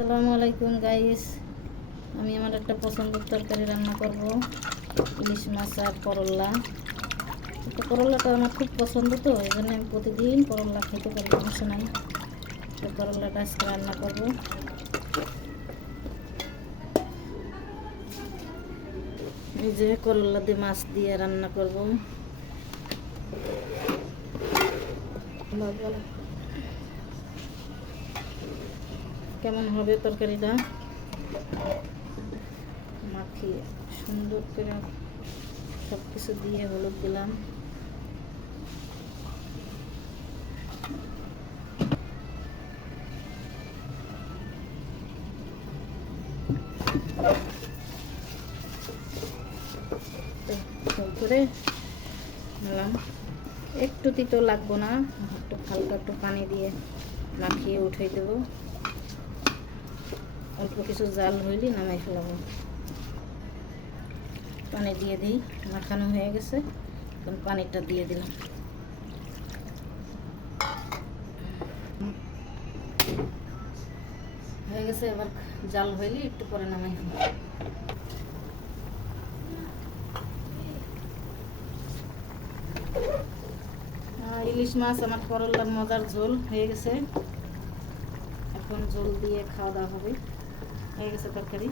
আসসালামু আলাইকুম গাইস, আমি আমার একটা পছন্দের তরকারি রান্না করব, ইলিশ মাছ আর করল্লা। তো করল্লাটা আমার খুব পছন্দ, তো এই জন্য আমি প্রতিদিন করল্লা খেতে পারি, সমস্যা নাই। তো করল্লাটা আজকে রান্না করব। এই যে করল্লা দিয়ে মাছ দিয়ে রান্না করব। কেমন হবে তরকারিটা মাখিয়ে সুন্দর করে সব কিছু দিয়ে হলুদ দিলাম। করে নিলাম, একটু তিতো লাগবো না, একটু হালকা একটু পানি দিয়ে মাখিয়ে উঠিয়ে দেবো। অল্প কিছু জাল হইলে নামাই ফেলাবো। পানি দিয়ে দিই, মাখানো হয়ে গেছে, এখন পানিটা দিয়ে দিলাম। হয়ে গেছে, এবার জাল হইলে একটু পরে নামাই ফেলাবো। ইলিশ মাছ আমার করল্লার মজার ঝোল হয়ে গেছে, এখন ঝোল দিয়ে খাওয়া দাওয়া হবে। হয়ে গেছে তরকারি।